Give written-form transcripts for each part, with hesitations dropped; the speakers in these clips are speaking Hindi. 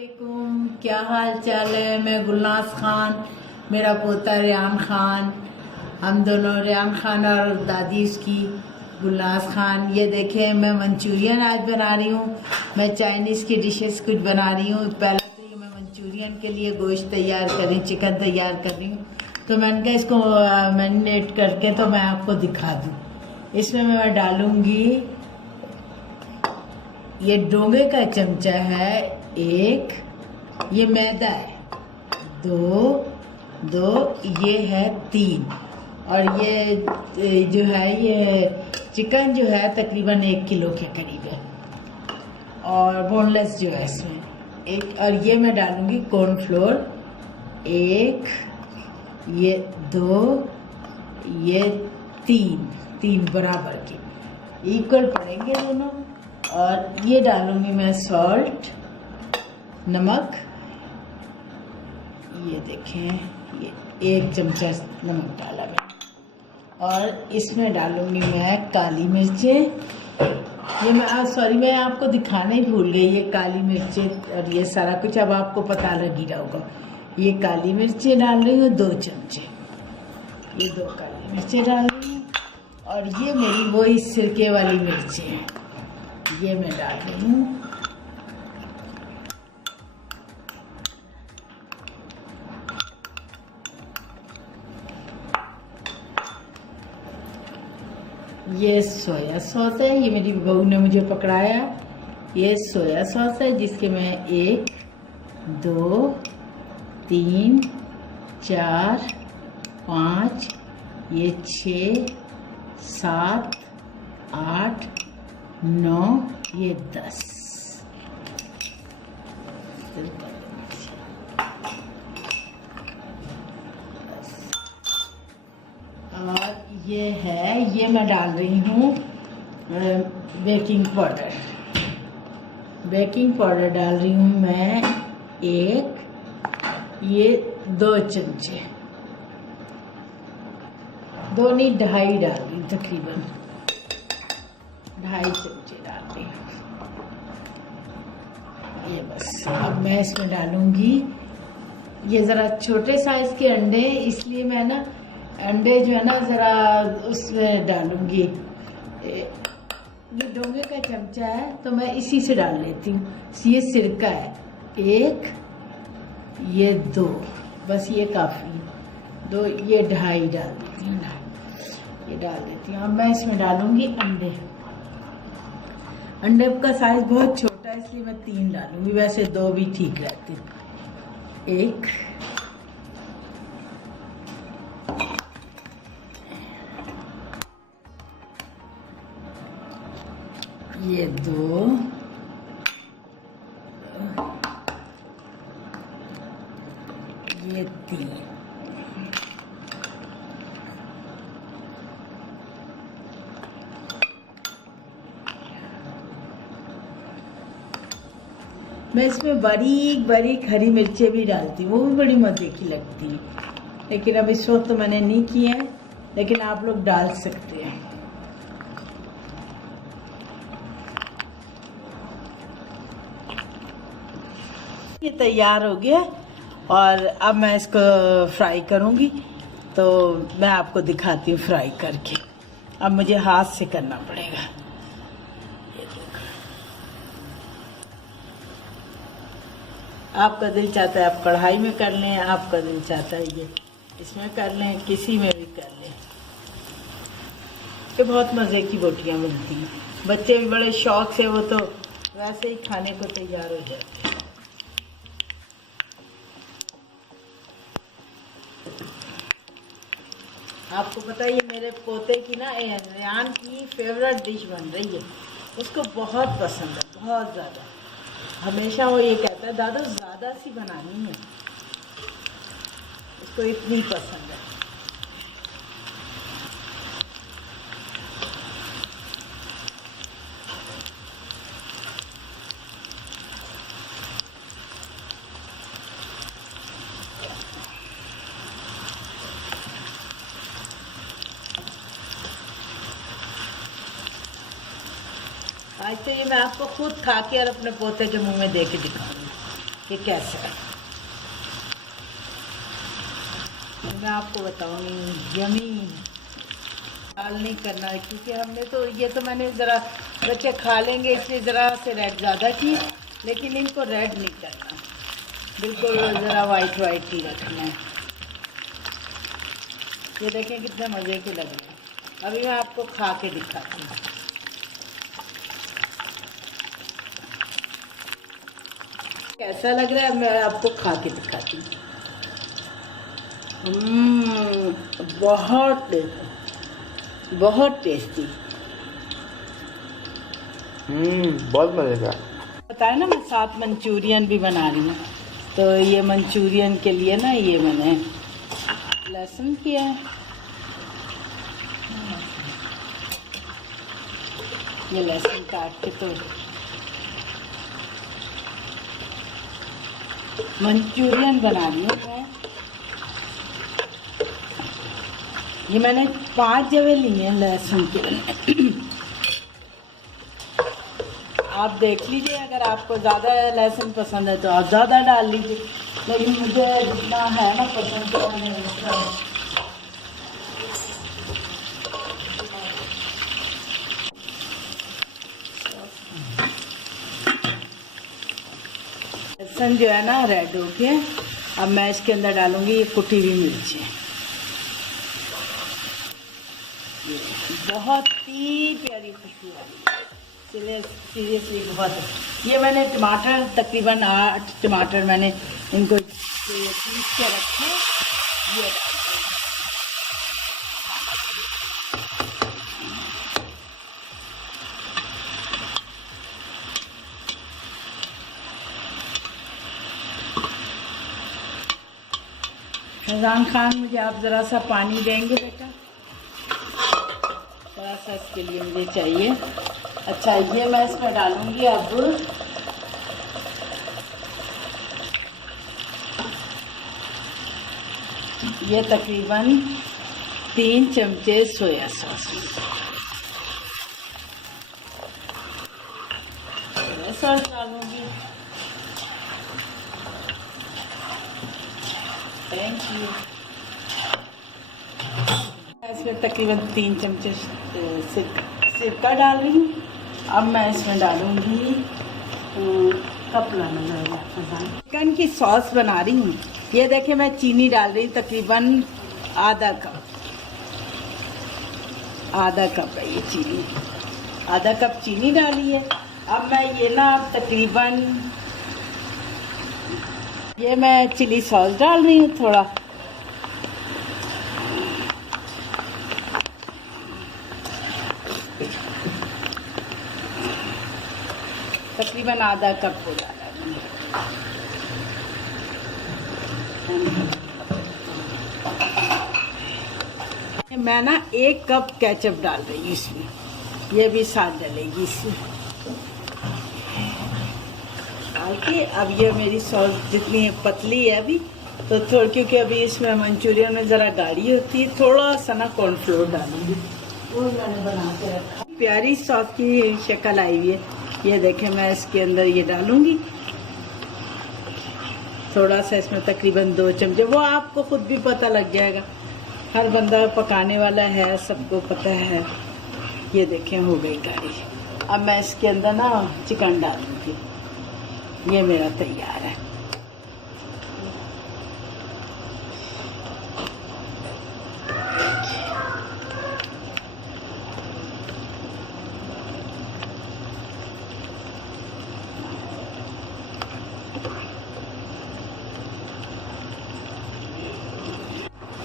वालेकुम, क्या हाल चाल है। मैं गुलनाज खान, मेरा पोता रेहान खान, हम दोनों रेहान खान और दादी उसकी गुलनाज खान। ये देखें, मैं मंचूरियन आज बना रही हूँ। मैं चाइनीज़ की डिशेस कुछ बना रही हूँ। पहले तो ये मैं मंचूरियन के लिए गोश्त तैयार कर रही हूँ, चिकन तैयार कर रही हूँ। तो मैंने कहा इसको मैरिनेट करके तो मैं आपको दिखा दूँ। इसमें मैं डालूँगी, ये डोंगे का चमचा है एक, ये मैदा है दो, ये है 3, और ये जो है ये चिकन जो है तकरीबन 1 किलो के करीब है, और बोनलेस जो है इसमें एक। और ये मैं डालूंगी कॉर्नफ्लोर 1, ये 2, ये 3 बराबर के इक्वल पड़ेंगे दोनों। और ये डालूंगी मैं सॉल्ट, नमक, ये देखें ये 1 चमचा नमक डाला मैं। और इसमें डालूंगी मैं काली मिर्चें, ये मैं आपको दिखाना ही भूल गई। ये काली मिर्चें और ये सारा कुछ अब आपको पता लग ही रहा होगा। ये काली मिर्चें डाल रही हूँ 2 चमचे, ये 2 काली मिर्चें डाल रही हूँ। और ये मेरी वही सिरके वाली मिर्चें हैं, ये मैं डाल रही हूँ। ये सोया सॉस है, ये मेरी बहू ने मुझे पकड़ाया। ये सोया सॉस है जिसके मैं 1, 2, 3, 4, 5, ये 6, 7, 8, 9, ये 10। और ये मैं डाल रही हूँ बेकिंग पाउडर डाल रही हूँ मैं 1, ये 2 चमचे, 2 नहीं 2.5 डाल रही हूँ, तकरीबन 2.5 चमचे डाल रही हूँ। ये बस। अब मैं इसमें डालूंगी, ये ज़रा छोटे साइज़ के अंडे, इसलिए मैं ना अंडे जो है ना ज़रा उसमें डालूंगी। ये डोंगे का चमचा है तो मैं इसी से डाल लेती हूँ। ये सिरका है 1, ये 2, बस ये काफ़ी है। 2, ये 2.5 डाल देती हूँ, ये डाल देती हूँ। अब मैं इसमें डालूंगी अंडे का साइज़ बहुत छोटा है इसलिए मैं 3 डालूंगी, वैसे 2 भी ठीक रहते। 1, ये 2, ये 3, मैं इसमें बारीक बारीक हरी मिर्चें भी डालती हूँ, वो भी बड़ी मज़े की लगती है। लेकिन अब इस वक्त तो मैंने नहीं किया है, लेकिन आप लोग डाल सकते हैं। ये तैयार हो गया और अब मैं इसको फ्राई करूँगी, तो मैं आपको दिखाती हूँ फ्राई करके। अब मुझे हाथ से करना पड़ेगा। आपका दिल चाहता है आप कढ़ाई में कर लें, आपका दिल चाहता है ये इसमें कर लें, किसी में भी कर लें। ये बहुत मज़े की बोटियाँ मिलती हैं, बच्चे भी बड़े शौक से वो तो वैसे ही खाने को तैयार हो जाते हैं। आपको पता है ये मेरे पोते की ना, रेहान की फेवरेट डिश बन रही है। उसको बहुत पसंद है, बहुत ज़्यादा। हमेशा वो ये कहता है दादा ज़्यादा सी बनानी है, उसको इतनी पसंद है। आज तो ये मैं आपको खुद खा के और अपने पोते के मुंह में दे के दिखाऊंगी। कि कैसा है। मैं आपको बताऊंगी, यमी। लाल नहीं करना है क्योंकि हमने तो ये तो मैंने ज़रा बच्चे खा लेंगे इसलिए ज़रा से रेड ज़्यादा की, लेकिन इनको रेड नहीं करना, बिल्कुल ज़रा वाइट वाइट ही रखना है। ये देखें कितने मज़े के लग रहे हैं। अभी मैं आपको खा के दिखाती हूँ कैसा लग रहा है। मैं आपको खा के दिखाती हूँ। बहुत टेस्टी। बहुत मजे का। बताया ना मैं साथ मंचूरियन भी बना रही हूँ, तो ये मंचूरियन के लिए ना ये मैंने लहसुन किया है, ये लहसुन काट के तो मंचूरियन बना रही हूँ मैं। ये मैंने 5 जवे लिए हैं लहसुन के। आप देख लीजिए, अगर आपको ज़्यादा लहसुन पसंद है तो आप ज़्यादा डाल लीजिए, लेकिन मुझे जितना है ना पसंद तो लहसुन जो है ना रेड हो गया। अब मैं इसके अंदर डालूंगी ये कुटी हुई मिर्चें। बहुत ही प्यारी खुशबू आ रही है, सीरियसली बहुत। ये मैंने टमाटर तकरीबन 8 टमाटर मैंने इनको पीस के रखे। ये फैज़ान खान, मुझे आप ज़रा सा पानी देंगे बेटा, थोड़ा सा इसके लिए मुझे चाहिए। अच्छा, ये मैं इसमें डालूंगी अब ये तकरीबन 3 चमचे सोया सॉस। सोया सॉस डालूंगी। Thank you. इसमें तकरीबन 3 चमचे सिरका डाल रही हूँ। अब मैं इसमें डालूंगी चिकन की सॉस बना रही हूँ। ये देखें, मैं चीनी डाल रही हूँ तकरीबन आधा कप है ये चीनी, आधा कप चीनी डाली है। अब मैं ये ना तकरीबन ये मैं चिली सॉस डाल रही हूँ थोड़ा, तकरीबन आधा कप हो डाला। मैं ना 1 कप केचप डाल रही हूँ इसमें, ये भी साथ डलेगी इसमें डाल के। अब ये मेरी सॉस जितनी पतली है अभी तो थोड़ी, क्योंकि अभी इसमें मंचूरियन में ज़रा गाढ़ी होती है, थोड़ा सा ना कॉर्नफ्लोर डालूंगी, वो मैंने बना के रखा। प्यारी सॉस की शक्ल आई हुई है। ये देखें, मैं इसके अंदर ये डालूंगी थोड़ा सा, इसमें तकरीबन 2 चमचे। वो आपको खुद भी पता लग जाएगा, हर बंदा पकाने वाला है, सबको पता है। ये देखें हो गई गाढ़ी। अब मैं इसके अंदर ना चिकन डालूंगी। ये मेरा तैयार है।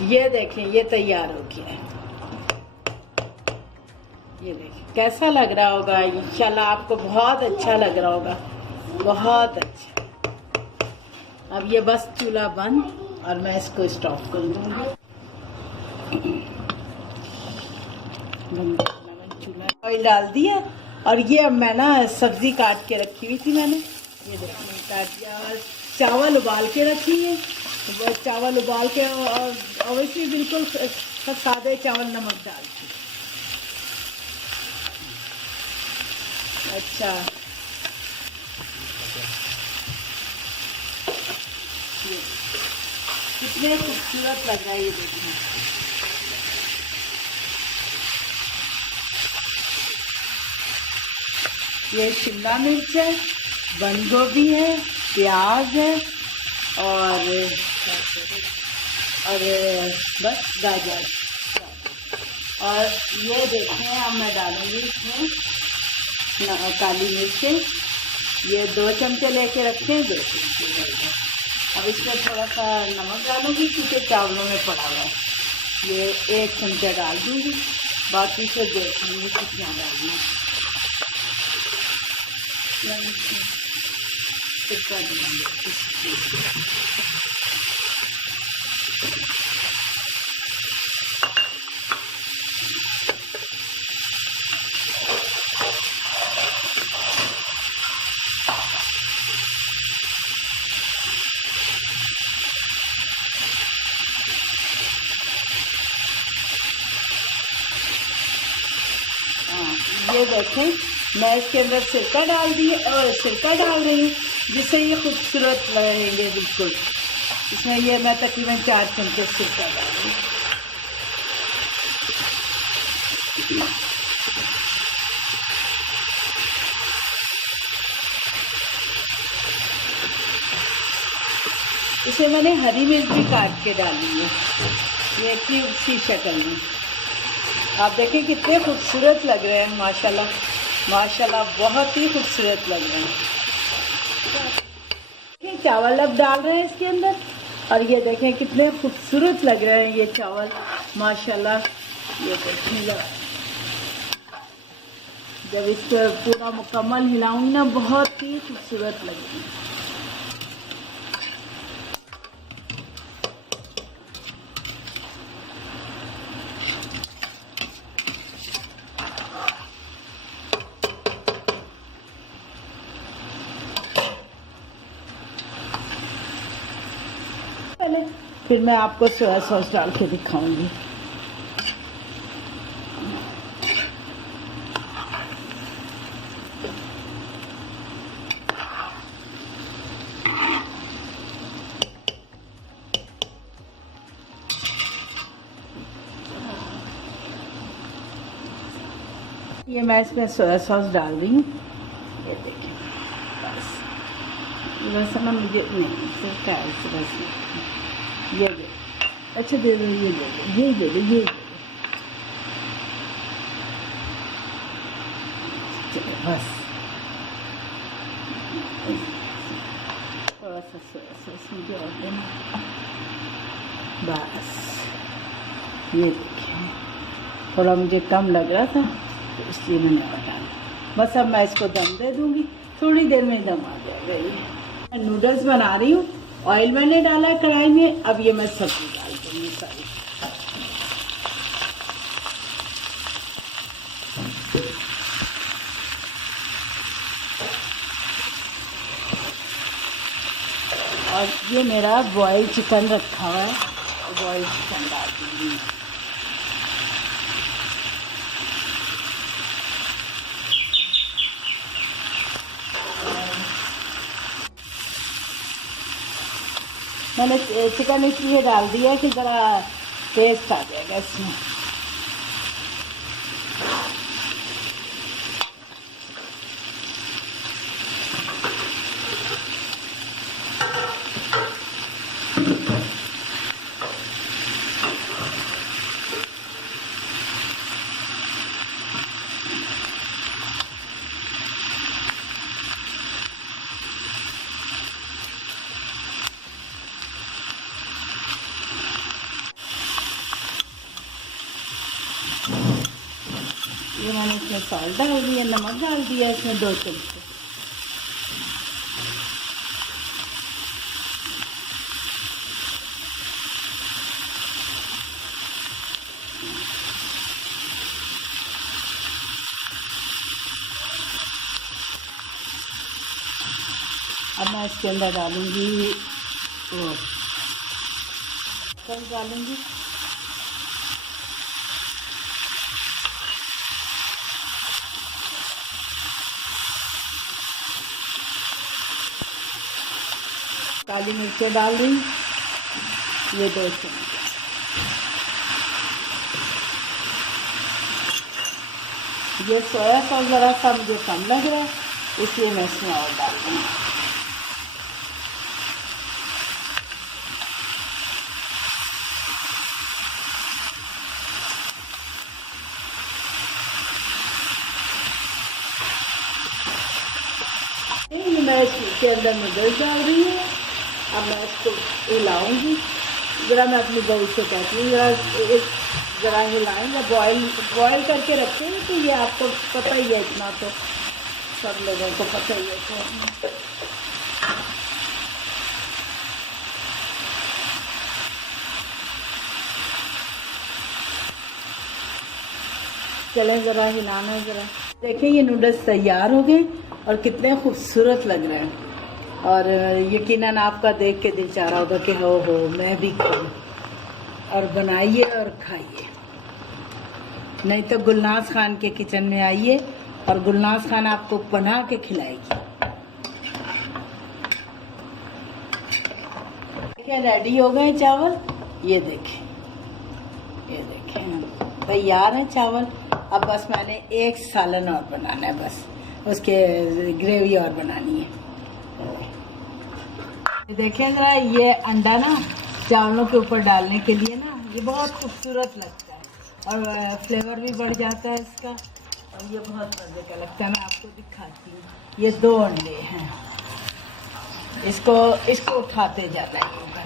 ये देखें, ये तैयार हो गया है। ये देखें कैसा लग रहा होगा। इंशाल्लाह आपको बहुत अच्छा लग रहा होगा, बहुत अच्छा। अब ये बस चूल्हा बंद और मैं इसको स्टॉप कर दूंगी। चूल्हा ऑयल डाल दिया और ये अब मैं ना सब्जी काट के रखी हुई थी मैंने, ये देखिए काट दिया। और चावल उबाल के रखी है, चावल उबाल के और ऑब्वियसली बिल्कुल सादे चावल नमक डाल के। अच्छा, कितने खूबसूरत लग रहा है ये देखने। ये शिमला मिर्च है, बंद गोभी है, प्याज है और बस गाजर। और ये देखें, अब मैं डालूंगी इसमें काली मिर्च। ये 2 चमचे लेके रखे हैं, 2 चमचे डालूंगा। अब इसमें थोड़ा सा नमक डालूंगी क्योंकि चावलों में पड़ा हुआ है। ये 1 चमचा डाल दूंगी, बाकी से देखूंगी कितना डालना है। टिक्का डालेंगे। ये देखें, मैं इसके अंदर सिरका डाल रही हूँ जिससे ये खूबसूरत लगेंगे बिल्कुल। इसमें ये मैं तकरीबन 4 चमचे सिरका डाल रही हूँ। इसमें मैंने हरी मिर्च भी काट के डाली है, ये कि उसी शक्ल में। आप देखें कितने खूबसूरत लग रहे हैं, माशाल्लाह माशाल्लाह, बहुत ही खूबसूरत लग रहे हैं। चावल अब डाल रहे हैं इसके अंदर, और ये देखें कितने खूबसूरत लग रहे हैं ये चावल, माशाल्लाह। ये देखें जब इसको पूरा मुकम्मल हिलाऊंगी ना, बहुत ही खूबसूरत लगेगी। फिर मैं आपको सोया सॉस डाल के दिखाऊंगी। ये मैं इसमें सोया सॉस डाल रही हूँ, ये देखिए। बस ना मुझे नहीं सिर्फ बस ये दे। अच्छा दे दो, ये दे दो, ये दे दो, ये चलो बस। थोड़ा सा सोया सॉस मुझे और देना, बस। ये देखिए, थोड़ा मुझे कम लग रहा था तो इसलिए मैंने और डाला। बस अब मैं इसको दम दे दूँगी, थोड़ी देर में दम आ जाएगा। ये नूडल्स बना रही हूँ, ऑयल मैंने डाला है कढ़ाई में। अब ये मैं सब्जी डाल दूँगी सारी। और ये मेरा बॉयल चिकन रखा हुआ है, बॉयल चिकन डाल दूँगी। मैंने चिकन इसलिए डाल दिया कि ज़रा टेस्ट आ जाएगा इसमें। ये मैंने इसमें सॉल्ट डाल दिया, नमक डाल दिया इसमें 2 चमचे। अब मैं इसके अंदर डालूंगी डालूंगी काली मिर्चें डाल रही, ये 2 चम्मच। ये सोया सॉस ज़रा सा मुझे कम लग रहा है, इसलिए मैं इसमें और डाल दूँगी। मैं इसके अंदर नूडल्स डाल रही हूँ। अब मैं इसको हिलाऊंगी। ज़रा मैं अपनी बहू से कहती हूँ ज़रा हिलाएंगे। बॉयल करके रखें, तो ये आपको पता ही है, इतना तो सब लोगों को पता ही है। तो चलें ज़रा हिलाना ज़रा। देखें ये नूडल्स तैयार हो गए और कितने खूबसूरत लग रहे हैं। और यकीनन आपका देख के दिल चाह रहा होगा कि हो मैं भी खाऊं। और बनाइए और खाइए, नहीं तो गुलनाज खान के किचन में आइए और गुलनाज खान आपको बना के खिलाएगी। देखिए रेडी हो गए चावल, ये देखें तैयार है चावल। अब बस मैंने एक सालन और बनाना है, बस उसके ग्रेवी और बनानी है। देखें जरा, ये अंडा ना चावलों के ऊपर डालने के लिए ना ये बहुत खूबसूरत लगता है और फ्लेवर भी बढ़ जाता है इसका, और ये बहुत मज़े का लगता है। मैं आपको दिखाती हूँ। ये 2 अंडे हैं, इसको उठाते जाना है ऊपर।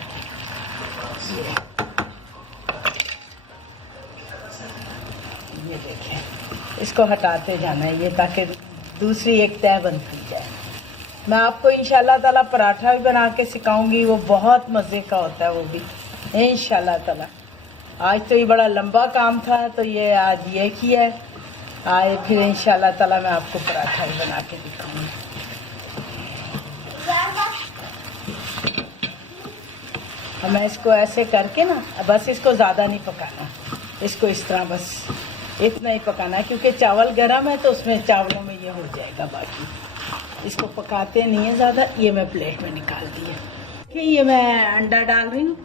ये देखें, इसको हटाते जाना है ये, ताकि दूसरी एक तय बनती जाए। मैं आपको इंशाल्लाह ताला पराठा भी बना के सिखाऊंगी, वो बहुत मज़े का होता है वो भी इंशाल्लाह ताला। आज तो ये बड़ा लंबा काम था, तो ये आज ये किया है। आए फिर इंशाल्लाह ताला मैं आपको पराठा भी बना के दिखाऊंगी। मैं इसको ऐसे करके ना, बस इसको ज़्यादा नहीं पकाना, इसको इस तरह बस इतना ही पकाना है, क्योंकि चावल गर्म है तो उसमें चावलों में ये हो जाएगा। बाकी इसको पकाते नहीं है ज़्यादा। ये मैं प्लेट में निकाल दिया। कि ये मैं अंडा डाल रही हूँ,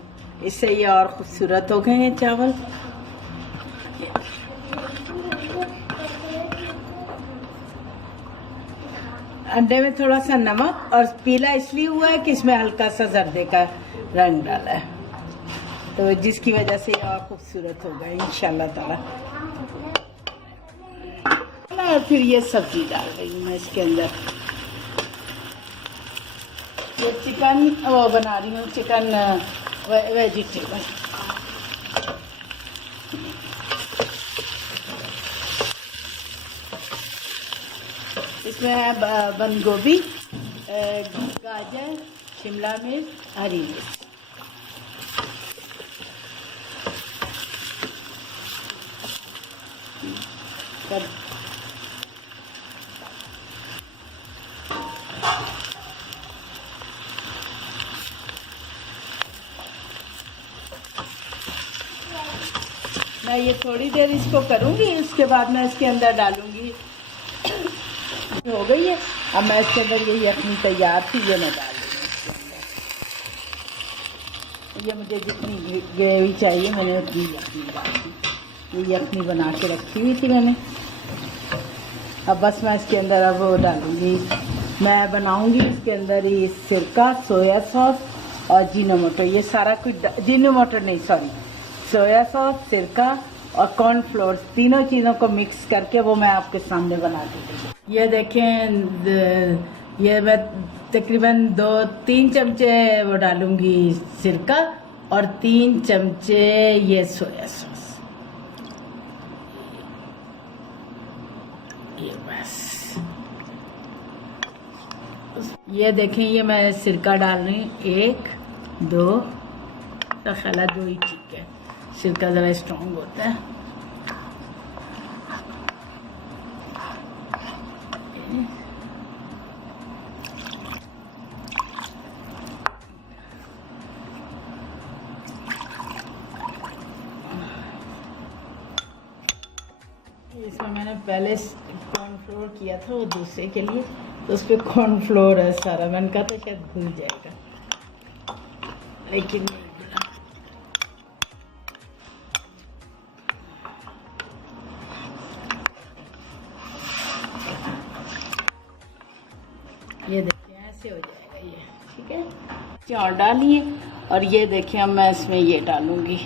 इससे ये और खूबसूरत हो गए हैं चावल। अंडे में थोड़ा सा नमक और पीला इसलिए हुआ है कि इसमें हल्का सा जर्दे का रंग डाला है, तो जिसकी वजह से ये और खूबसूरत होगा इंशाल्लाह ताला। और फिर ये सब्जी डाल रही हूँ मैं इसके अंदर। ये चिकन वो बना रही हूँ, चिकन वेजिटेबल। इसमें है बंद गोभी, गाजर, शिमला मिर्च, हरी मिर्च। मैं ये थोड़ी देर इसको करूँगी, उसके बाद मैं इसके अंदर डालूँगी। हो गई है। अब मैं इसके अंदर यही अपनी तैयार थी, ये मैं डाल दूँगी। ये मुझे जितनी ग्रेवी चाहिए मैंने उतनी यखनी डाल दी। ये यखनी बना के रखी हुई थी मैंने। अब बस मैं इसके अंदर अब वो डालूँगी। मैं बनाऊँगी इसके अंदर ये सिरका, सोया सॉस और जीनोमोटो। ये सारा कुछ जीनोमोटो नहीं, सॉरी, सोया सॉस, सिरका और कॉर्नफ्लोर, तीनों चीज़ों को मिक्स करके वो मैं आपके सामने बना दूँगी। ये देखें, ये मैं तकरीबन 2-3 चमचे वो डालूँगी सिरका और 3 चमचे ये सोया सॉस। ये बस, ये देखें, ये मैं सिरका डाल रही हूँ। 1, 2, तो ख्याल 2 ही ठीक है। सिरका ज़रा स्ट्रॉन्ग होता है। इसमें मैंने पहले कॉर्नफ्लोर किया था वो दूसरे के लिए, तो उस पर कॉर्नफ्लोर है सारा। मैंने कहा था शायद भूल जाएगा, लेकिन नहीं भूला। और डालिए और ये देखिए अब मैं इसमें ये डालूंगी,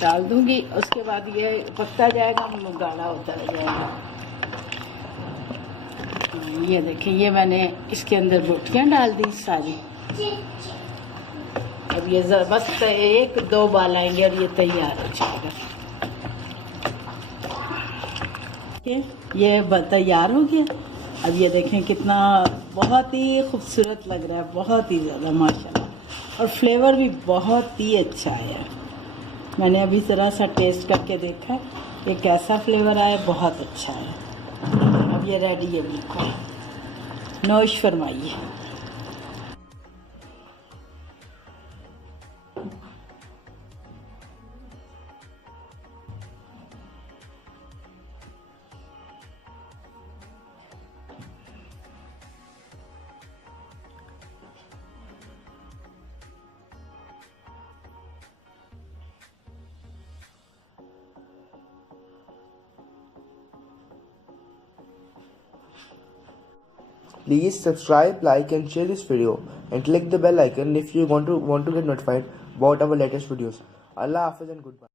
डाल दूंगी। उसके बाद ये पकता जाएगा, गाढ़ा होता जाएगा। ये देखिए ये मैंने इसके अंदर रोटियां डाल दी सारी। अब ये बस 1-2 बाल आएंगे और ये तैयार हो जाएगा। ये तैयार हो गया। अब ये देखें कितना बहुत ही खूबसूरत लग रहा है, बहुत ही ज़्यादा माशाल्लाह, और फ्लेवर भी बहुत ही अच्छा आया। मैंने अभी ज़रा सा टेस्ट करके देखा कि कैसा फ्लेवर आया, बहुत अच्छा है। अब ये रेडी है बिल्कुल, नोश फरमाइए। Please subscribe, like and share this video and click the bell icon if you want to get notified about our latest videos. Allah Hafiz and goodbye.